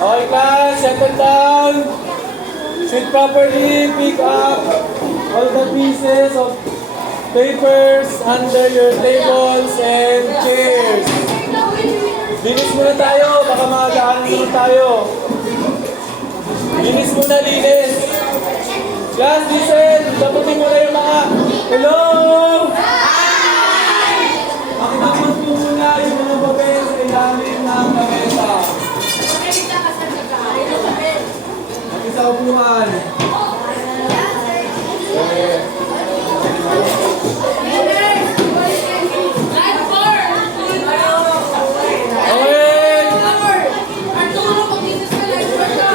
Okay class, settle down. Sit properly, pick up all the pieces of papers under your tables and chairs. Linis muna tayo, baka maagaan naman tayo. Linis muna, linis. Class, listen. Daputin muna yung mga... Hello! Pakitapos mo muna yung mga papel sa ilalim ng kamesa. Sa upuan. Okay.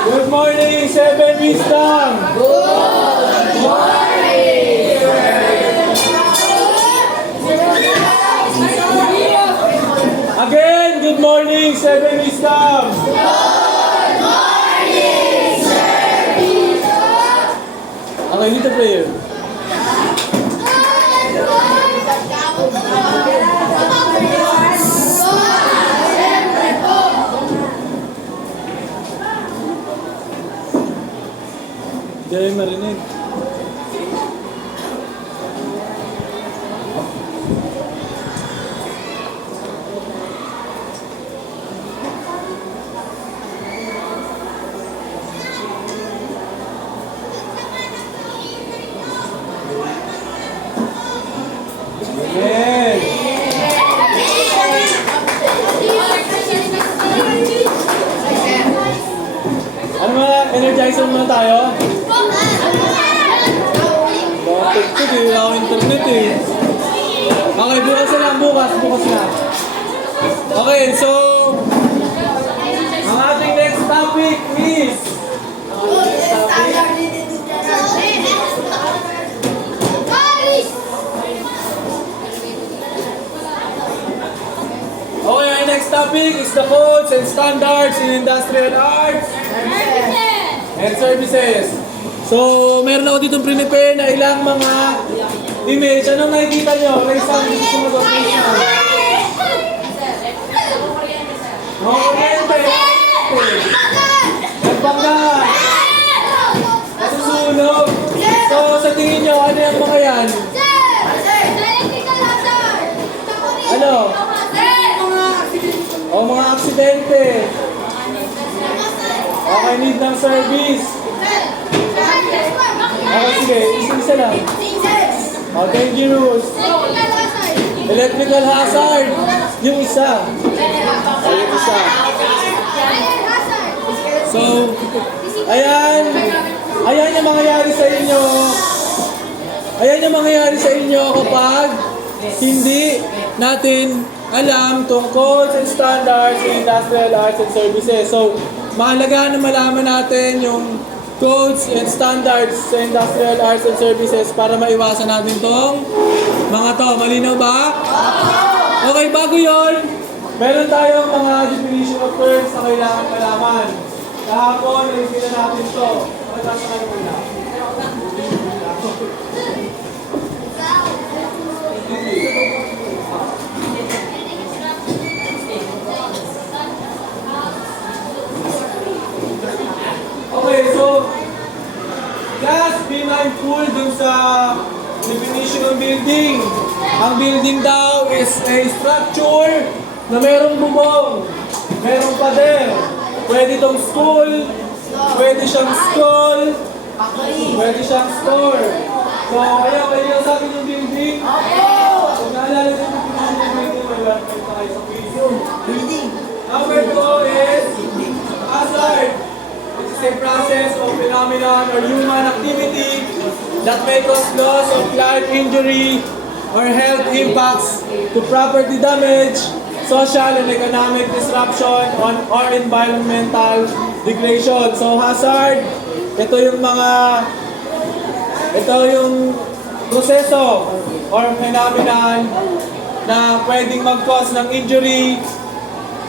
Good morning, Seven Wisdom. Good morning. Again, good morning, Seven Wisdom. Okay, need the player. Diyan yung marinig. Ano mga energizer muna tayo? Bakit ko, di ako internet eh. Okay, bukas na lang, bukas na. Okay, so ang ating next topic is okay, our next topic is the codes and standards in industrial arts and services. So, meron ako dito prepare na ilang mga image. Anong nakikita nyo? Raise hand, hindi sumagot. Raise hand. Mga kuryente. Nagbangan. Nasusunog. So, sa tingin nyo, ano yung mga yan? Ano? O, mga aksidente. Okay, need ng service. Okay, sige. Isa lang. Oh, dangerous. Electrical hazard. Yung isa. Yung isa. So, ayan. Ayan yung mangyayari sa inyo. Ayan yung mangyayari sa inyo kapag hindi natin alam tungkol sa standards in industrial arts and services. So, mahalaga na malaman natin yung codes and standards sa industrial arts and services para maiwasan natin tong mga to. Malinaw ba? Okay, bago yon, meron tayong mga definition of terms na kailangan malaman. Kahapon, nalipin na natin to. Matasa ka naman na. Okay, so class, be mindful dun sa definition ng building. Ang building daw is a structure na merong bubong, merong pader. Pwede itong school, pwede siyang school, pwede siyang store. So, kaya yung sabi ng building, kung naalala sa definition ng building, may welcome tayo sa video. Number 2 is hazard. It's a process of phenomenon or human activity that may cause loss of life, injury, or health impacts to property damage, social and economic disruption, or environmental degradation. So hazard, ito yung proseso or phenomenon na pwedeng mag-cause ng injury,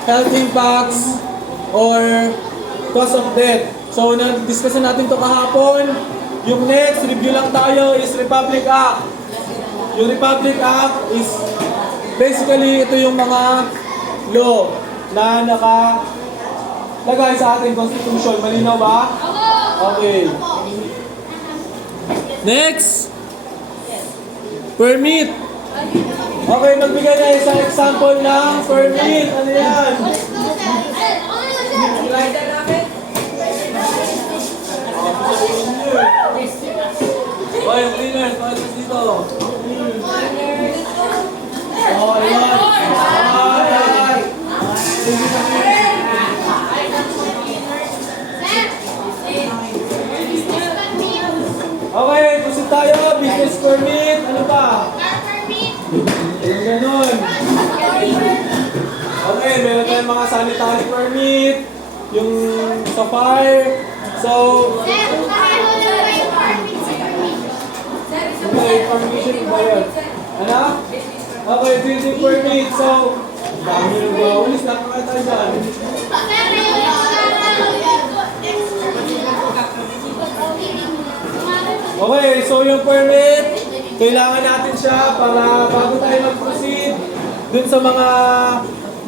health impacts, or cause of death. So, na-discuss natin ito kahapon. Yung next, review lang tayo, is Republic Act. Yung Republic Act is basically ito yung mga law na nakalagay sa ating constitution. Malinaw ba? Okay. Next. Permit. Okay, magbigay na isang example ng permit. Ano yan? Oh, yung cleaner. Paano dito? Oh, ayan. Ayan. Okay, proceed tayo. Business permit. Ano pa? Yung ganun. Okay, meron tayong mga sanitary permit. Yung sa fire. So, okay, permission ba yun? Ano? Okay, building permit. So, dami nang gawin. Stop na tayo dyan. Okay, so yung permit, kailangan natin siya para bago tayo mag-proceed dun sa mga,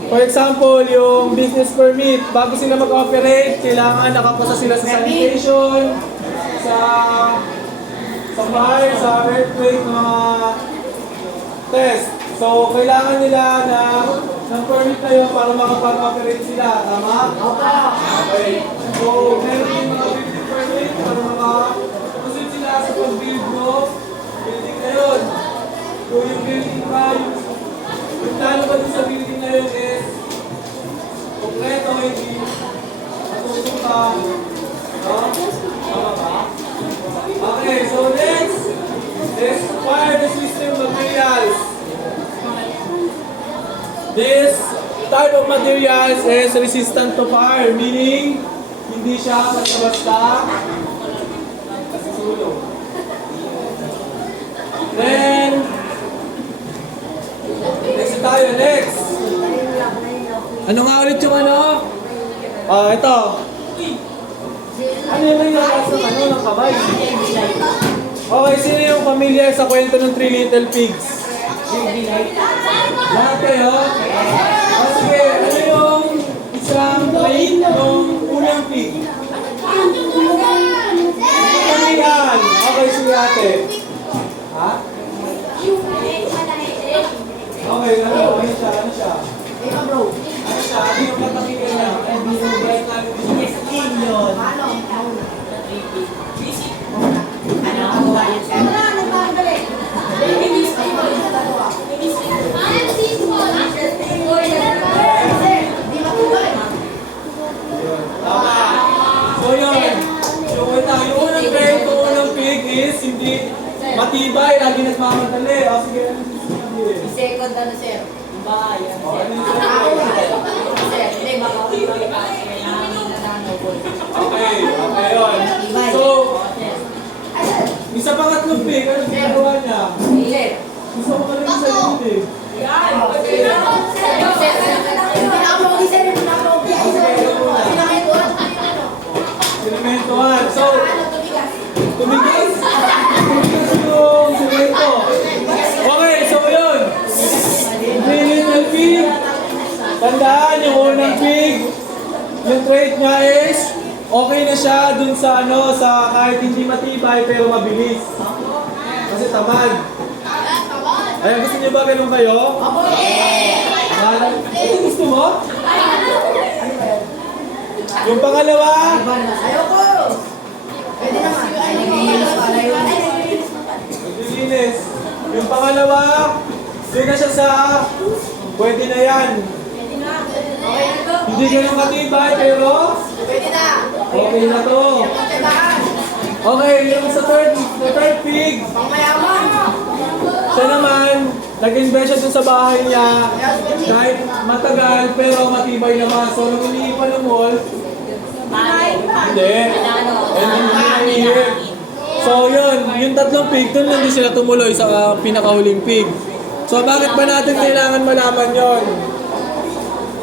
for example, yung business permit, bago sila mag-operate, kailangan nakapasa sila sa sanitation, sa fire, sa earthquake, mga test. So, kailangan nila ng permit na yun para makapag-operate sila. Tama? Okay. So, meron yung mga building permit para makaproceed sila sa pag-build mo. Building na yun. So, yung building pa, yung plano ba dun sa building na yun is kompleto, hindi matutupa. No? Tama ba? Okay, so next is fire the system materials. This type of materials is resistant to fire, meaning hindi siya basta-basta nasusunog. Then, next tayo, next. Ano nga ulit yung ano? Ito. Ano yung may nakas ng kamay? Okay, sino yung familiar sa kwento ng Three Little Pigs? Lahat kayo? Sige, ano yung isang trait ng unang pig? Kamihan! Okay, sige ate. Ha? Okay, ano siya? Ano siya? Ano siya? Ano yung katakigan niya? Ano yung bright na yun? So yun, yung unang trait ng unang pig is hindi matibay, lagi nagmamadali. O sige, ano yung sasabihin? Second ano sir? Ba, yan O, sir. ano yung sasabihin? Sir, hindi makakawin pa. Kailangan nananobol. Okay, okay yun. So, yung sa pangatlong pig, ano yung ginagawa niya? Ilit. Gusto ko pala yung sa likod eh. Sinementohan. So, tumigas? Tumigas yung semento. Okay, so yun. Three little pig. Tandaan, yung unang pig, yung trait niya is okay na siya dun sa ano, sa kahit hindi matibay pero mabilis. Kasi tamad. Ay, gusto niyo ba ganun kayo? Opo! Ito gusto mo? Yung pangalawa, Ayoko! Pwede naman. maglilinis. Yung pangalawa, doon na siya sa, pwede na yan. Okay na to. Hindi ganun katibay pero, Pwede na. okay na to. Pagkabahan. Okay, yung sa third pig, Pangmayaman. siya naman, nag-invest siya dun sa bahay niya, kahit matagal pero matibay naman. So, nung iniipan ng mall, hindi. And hindi so, yun, yung tatlong pig, dun lang din sila tumuloy sa pinakahuling pig. So, bakit ba natin kailangan malaman yon?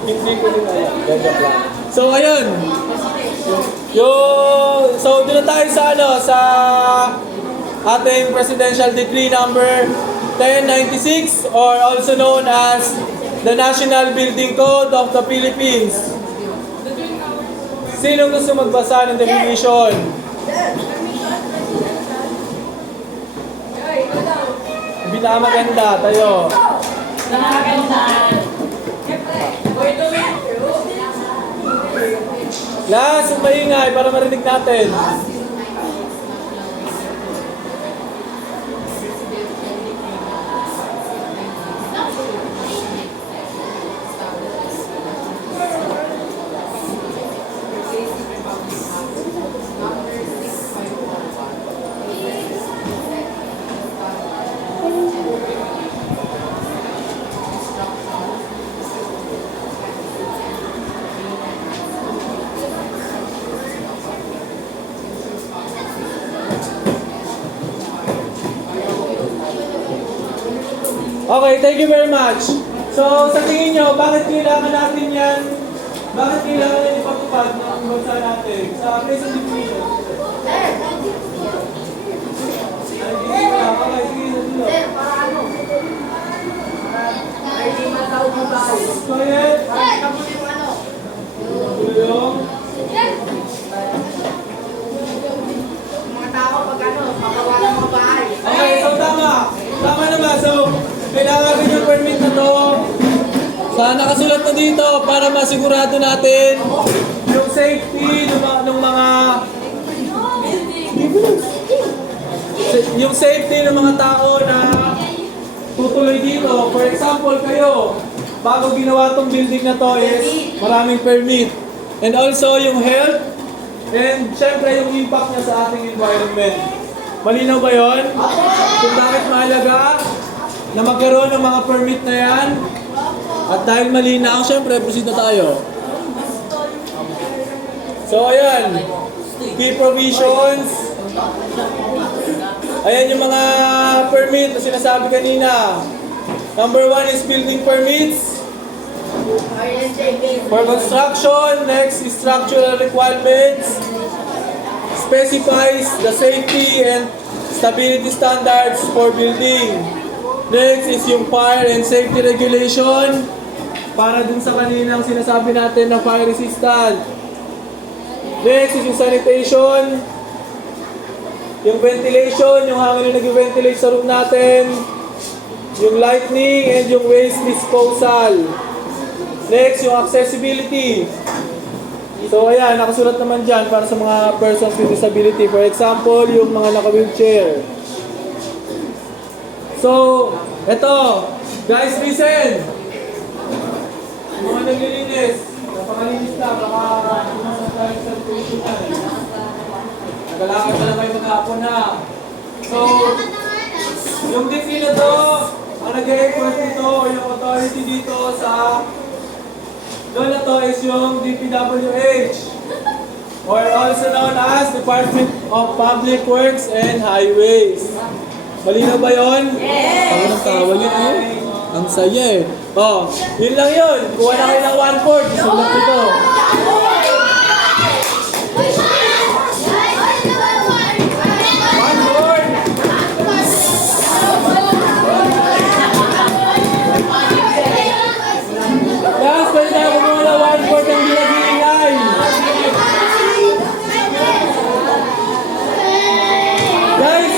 Hindi ko rin alam. Ganda lang. So, ayun. So, doon na tayo sa ano, sa ating Presidential Decree number 1096 or also known as the National Building Code of the Philippines. Sino gusto magbasa ng definition? Pinakamaganda, tayo. Last, maingay para marinig natin. Okay, thank you very much. So, sa tingin nyo, bakit kailangan natin yan? Bakit kailangan yan ipatupad ng bansa natin? Sa place of definition. Okay, sige, sa Sir, para ano? Para hindi matawag mo ba? So, yan. Tapos yung ano? Yung Mga tao pag ano, pakawalan mga bahay. okay, so tama. Tama naman. So, kailangan rin yung permit na to. Sa nakasulat na dito para masigurado natin yung safety ng mga yung safety ng mga tao na tutuloy dito. For example, kayo, bago ginawa tong building na to is maraming permit. And also yung health and syempre yung impact niya sa ating environment. Malinaw ba yun? Kung bakit mahalaga na magkaroon ng mga permit na yan? At dahil malinaw, syempre proceed na tayo. So ayan, key provisions. Ayan yung mga permit na sinasabi kanina. Number 1 is building permits. For construction, next is structural requirements. Specifies the safety and stability standards for building. Next is yung fire and safety regulation. Para dun sa kaninang sinasabi natin na fire resistant. Next is yung sanitation. Yung ventilation, yung hangin na nag-ventilate sa room natin. Yung lighting and yung waste disposal. Next, yung accessibility. So ayan, nakasulat naman dyan para sa mga persons with disability. For example, yung mga naka-wheelchair. So, eto. Guys, listen. Yung mga naglilinis. Napakalinis na. Baka tumasok tayo sa tulisan. Nagalakad na lang kayo maghapon ha. So, yung decree na to, ang nag-request nito o yung authority dito sa doon na to is yung DPWH or also known as Department of Public Works and Highways. Malinaw ba yun? Yes! Ang ng tawa yun, oh. Ang saya eh. Oh, yun lang yun. Kuha na kayo ng 1/4. Sulat ito. Guys, pwede tayo kumuha ng 1/4 ang binagingay. Guys,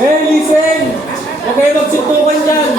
hey, listen. Huwag kayo magsuntukan dyan.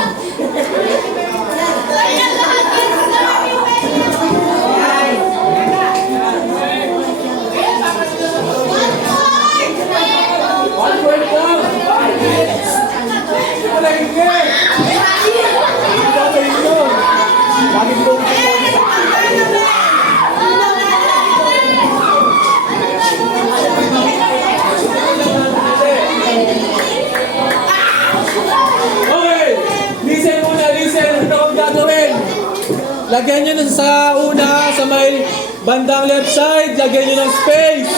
Lagyan nyo na sa una, sa may bandang left side, lagyan nyo ng space.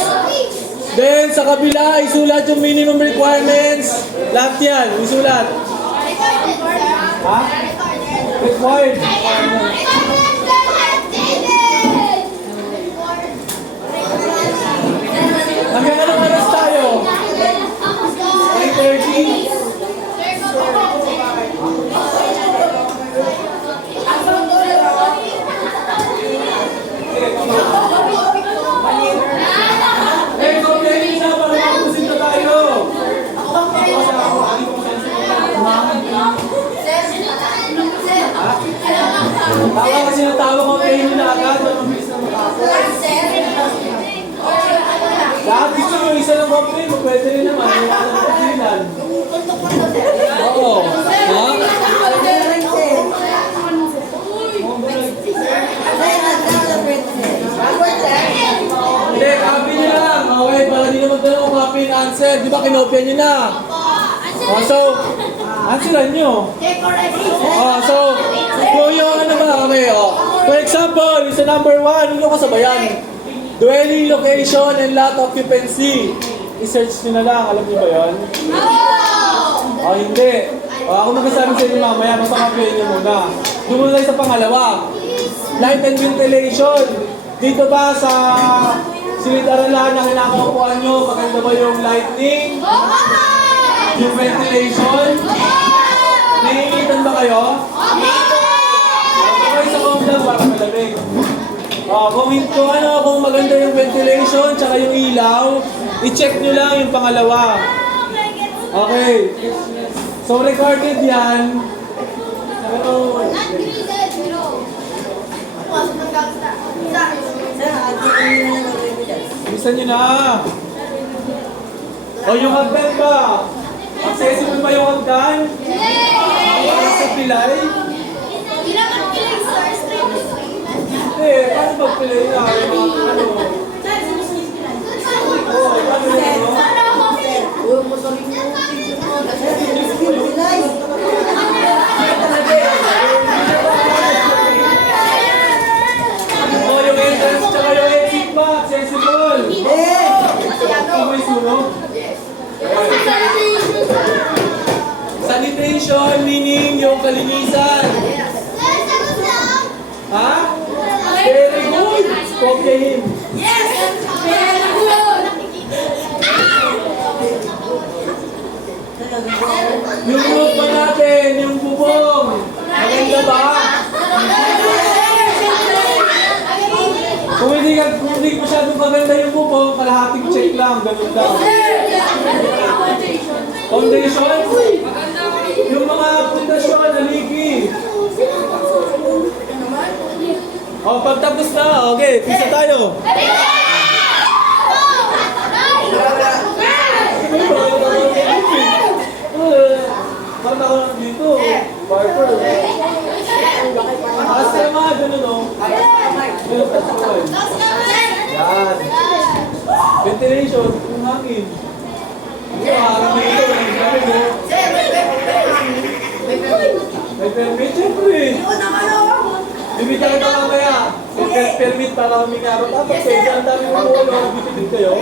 Then sa kabila, isulat yung minimum requirements. Lahat yan, isulat. Ha? Required. Hanggang anong oras tayo? 9:30? Tawa kasi ng tawa ko kayo na agad. Mabilis na matapos. Lahat gusto nyo isa lang complain. Pwede rin naman. Yung mga nagpagilan. Oo. Ha? Hindi, copy nyo lang. Okay, para di naman tanong kung copy and answer. Di ba kinopya nyo na? So, answeran nyo. So, kung yung ano ba, okay, For example, yung sa number 1, yung kasabayan. Dwelling location and lot occupancy. I-search nyo na lang. Alam nyo ba yun? Hindi. Ako magkasabi sa inyo mamaya, masakapin nyo muna. Doon muna tayo sa pangalawa. Light and ventilation. Dito ba sa silid-aralan na kinakaupuan nyo, maganda ba yung lighting? Yung ventilation? Naiinitan ba kayo? Okay sa home lang para malamig. Kung maganda yung ventilation tsaka yung ilaw, i-check nyo lang yung pangalawa. Okay. So recorded yan. Bisa nyo na. O yung hagdan ba? Accessible ba yung hagdan? Para sa pilay? Hindi, paano magpilay na? Ano? Yung entrance tsaka yung exit ba? Accessible? May sunog? Sanitation, meaning yung kalinisan. Ha? Very good! Copy him. Yung roof pa natin, yung bubong. Maganda ba? Kung hindi masyadong maganda yung bubong, kalahating check lang, ganun lang. Foundation? Yung mga pundasyon, naligi. Pagtapos na, okay, pisa tayo. Parang ako lang dito. Barber. Asa naman, ganun o. Ganun tatuan. Yan. Ventilation, yung hangin. Hangin dito, may permit, siyempre. Bibigyan kita mamaya. May permit para humingarot. Tapos kaya ang dami mo bitibit kayo.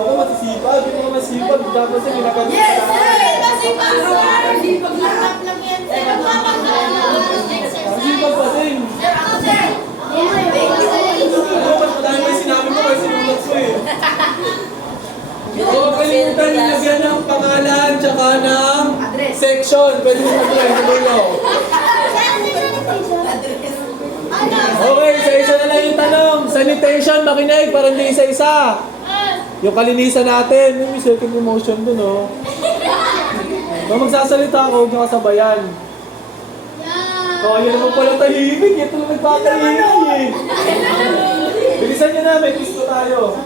Ako masisipag, hindi mo masipag. Tapos yung ginagawa. Yes, sir! Masipag, sir! Masipag lang yan, sir. Masipag pa din. Sir, ako, sir! Ano, ba't madami may sinabi mo kasi sinulat ko eh. Huwag kalimutan nilagyan ng pangalan tsaka ng section. Pwede mo mag-address sa dulo. Okay, isa-isa na lang yung tanong. Sanitation, makinig, parang di isa-isa. Yung kalinisan natin, may second emotion dun, oh. Kung magsasalita ako, huwag nyo kasabayan. Yun naman pala tahimik. Ito lang nagpatahimik eh. Bilisan nyo na, may quiz po tayo.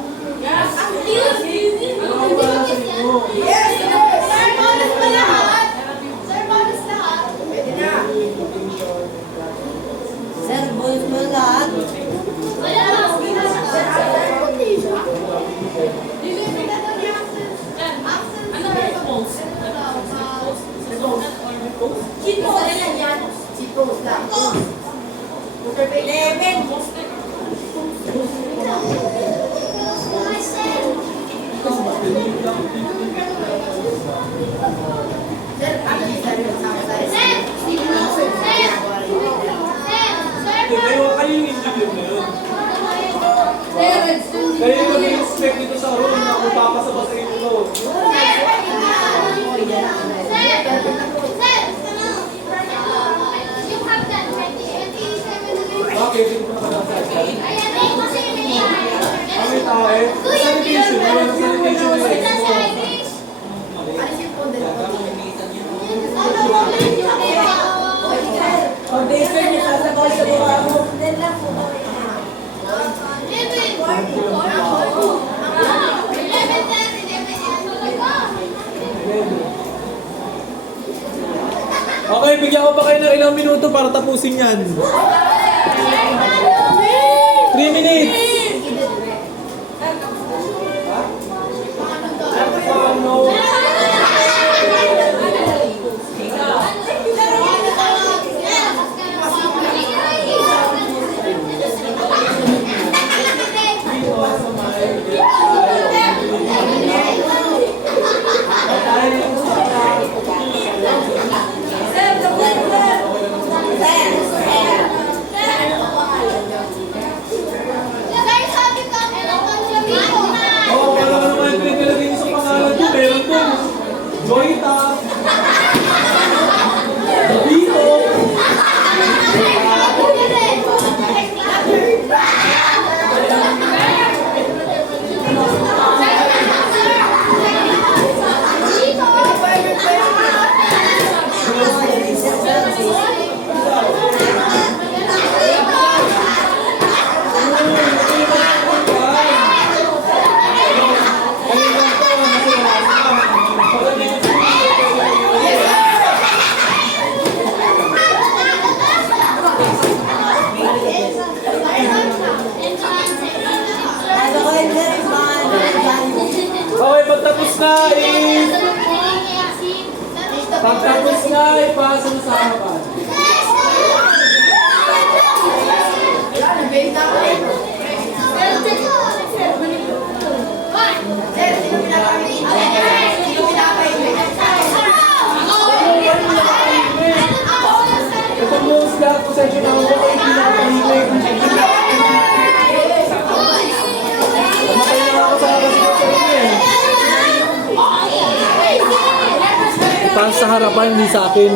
Ano ang para sa inyo? Yes, sir! Sir, bonus pa lahat! Sir, bonus lahat! Pwede na! Sir, bonus mo lahat. Wala lang! Sir, Cheetos lang. Sir, ano yung sabi mo sa akin? Kayo yung engineer na yun. Kayo yung mag-inspect dito sa room na kung papasa ba sa inyo. Okay, dito na nakasasal. Kami tayo. Sanitation yun. Sanitation yun. Ano yung phone din? minuto para tapusin yan. 3 minutes. Oo, wala ka naman pinagkalagay niyo sa pangalan ko. Meron doon. Joyta. Vito. Okay, pagtapos na, ipasa mo sa harapan. Ito mo sila, pasensya na ako, ako yung pinakahimik. Namatay na ako sa harapan sa inyo eh. Para sa harapan, hindi sa akin.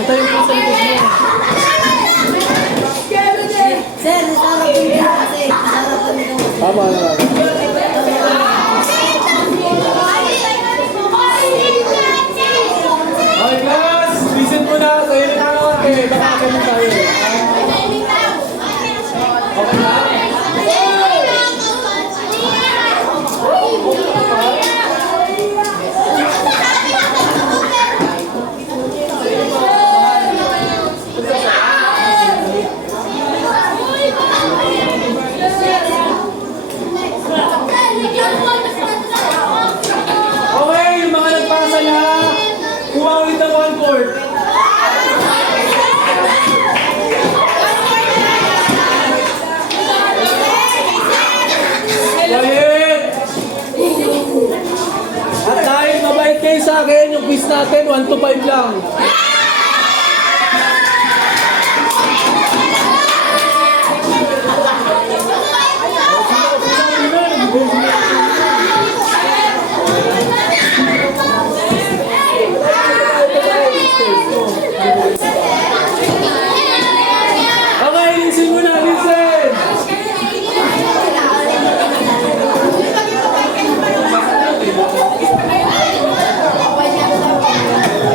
Antayin po sa likod mo. Sir, nasarap yung dito kasi. Nasarap kami ng... Tama na. Okay class, listen mo na. Sa'yo na naman eh. Baka akin na tayo. Okay na? Okay, yung mga nagpasa na, kuha ulit ng 1/4. Quiet! At dahil mabait kayo sa akin, yung quiz natin, 1 to 5 lang. Okay, listen mo na, listen!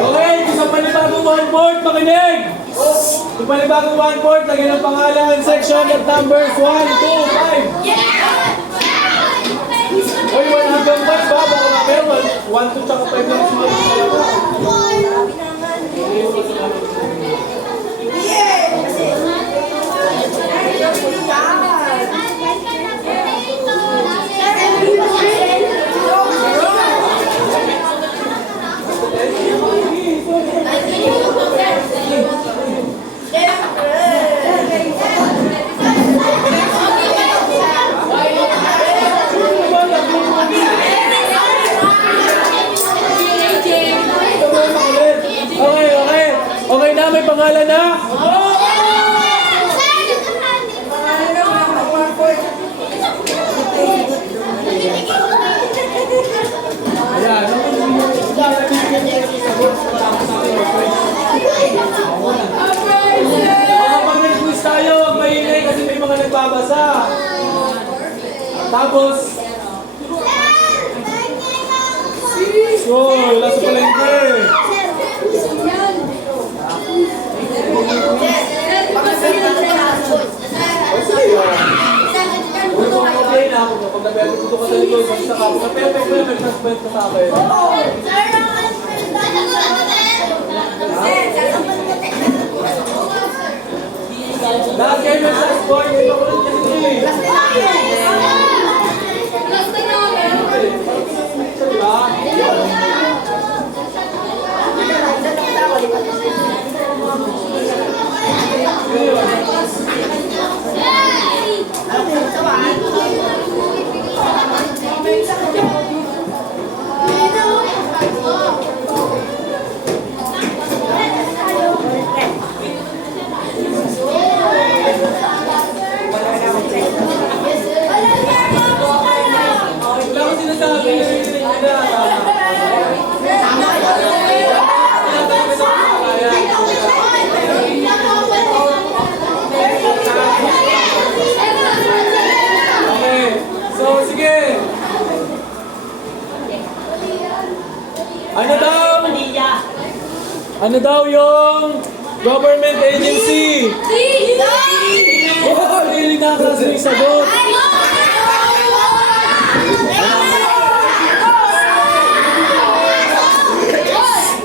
Okay, isang panibagong 1/4, makinig! Isang panibagong 1/4, lagyan ng pangalan, section at numbers 1, 2, 5. Uy, 1 hanggang 5 ba? Baka na pero 1, 2, tsaka 5 lang sumunod talaga. Okay na, may pangalan na? Ayan. Pag nag-quiz tayo, maingay kasi may mga nagbabasa. Tapos, wala sa palengke. Okay na ako. Pag nabiyagin ko ka sa likod, basta ka. Perfect mo yung nag-transparent ka sa akin. Lahat kayo may size boy. May makulit kasi ito eh. Diba? Wala akong sinasabi. Okay. So, sige. Ano daw yung government agency? Oh, really nakakasa yung sagot.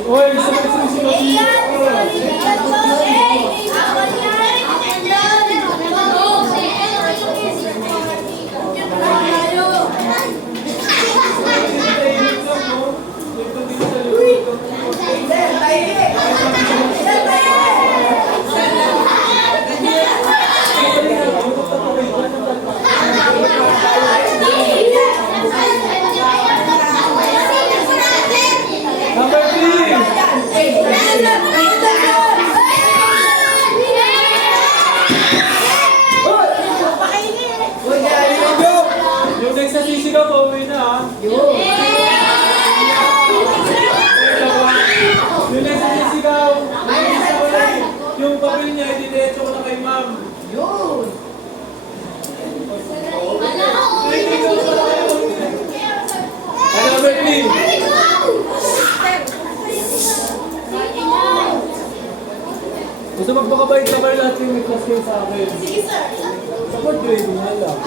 Oy, number 3. Yung nagsasisigaw pa uwi na ha. Yung nagsasisigaw, yung papel niya, ididiretso ko na kay ma'am. Ano number 3? Gusto magpakabait na ba lahat yung may class kayo sa akin? Sige, sir. Support grade nga lang.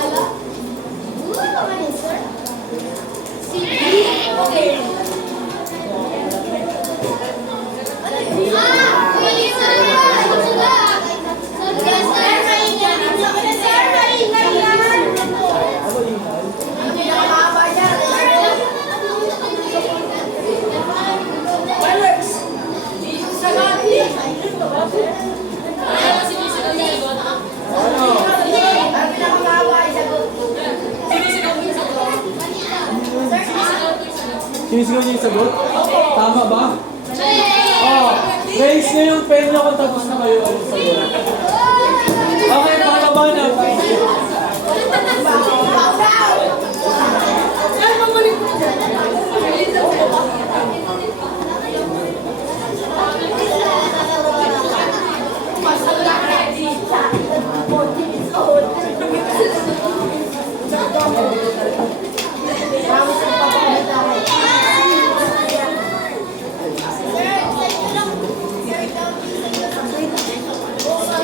Okay. Ano ingay? Ano? Sinisigaw niya yung sagot? Tama ba? Oh, raise niyo yung pen niyo kung tapos na kayo. Ano sagot? Okay, pakababa na.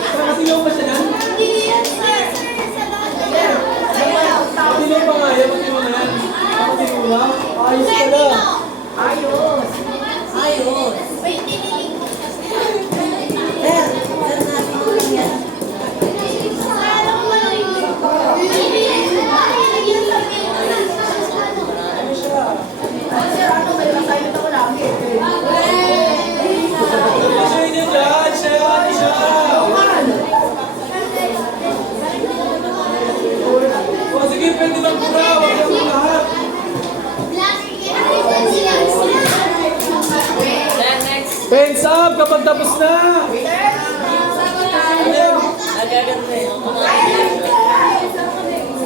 Nakasigaw pa siya yan? Nakasigaw pa nga yan? Nakasigaw na yan? Nakasigaw na? Ayos pala. Siya yun yun dyan. Siya yun. Siya. O sige, pwede bang pura? Huwag lang mo lahat. Pens up kapag tapos na.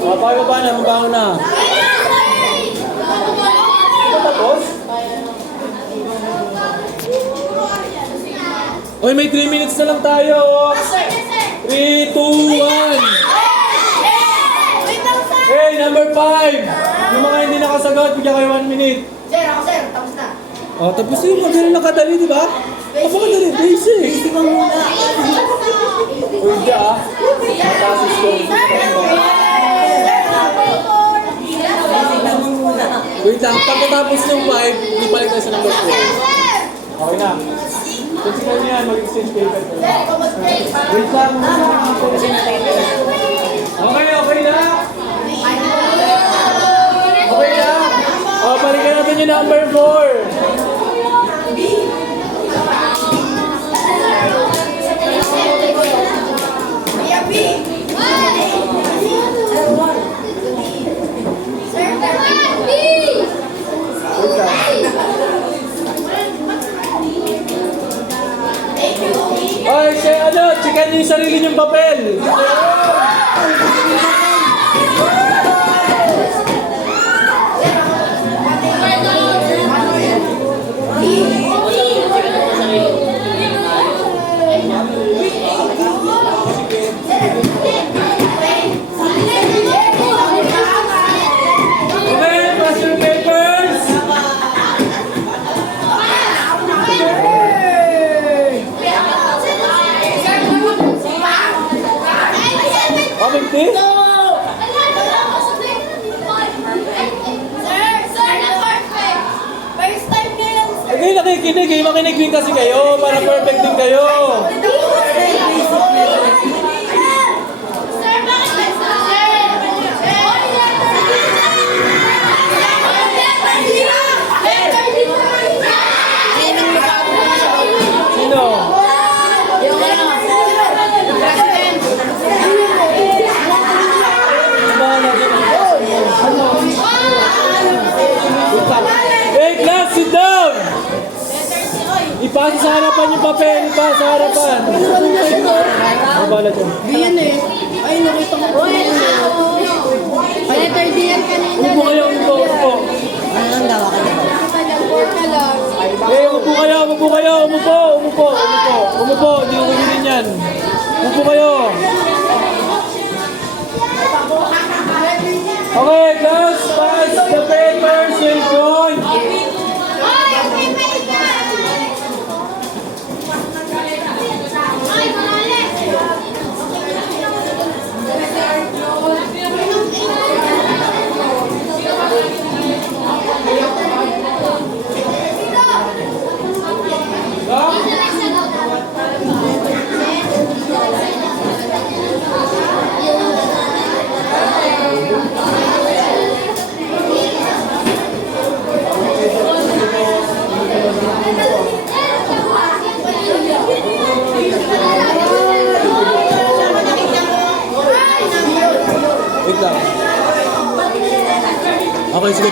O, pagkaba na. Mabaho na. Ito tapos? Uy, may 3 minutes na lang tayo. 3, 2, 1. Hey, number 5. Yung mga hindi nakasagot, bigyan kayo 1 minute. Tapos na. Oh, tapos yun, ganun lang kadali, di ba? Napakadali, basic. Basic ang muna. Uy, di ah. Matasis ko. Wait lang, pagkatapos ng 5, ipalik tayo sa number 4. Okay na. Consider niyo yan, mag-exchange paper. Sir, mag-break. Wait lang. Okay, okay na? Okay na? O, balikan natin yung number 4. Wait lang. Oy, say ano, checkan niyo yung sarili niyong papel. Okay, pass your papers. Open this. First time ngayon, sir. Hindi, nakikinig eh. Makinig din kasi kayo para perfect din kayo. Sir, bakit ba, Sino? Hey, class, sit down! Ipasa sa harapan yung papel, ipasa sa harapan. Mabala dyan. Yan eh. Ay, nakita ko po yan. Letter D yan kanina. Upo kayo, upo, upo. Ano ang gawa ka na? Eh, umupo kayo, umupo kayo, umupo, umupo, umupo, umupo, hindi ko kukunin yan. Umupo kayo. Okay, class, pass the papers and join. Wait lang. Okay, sige.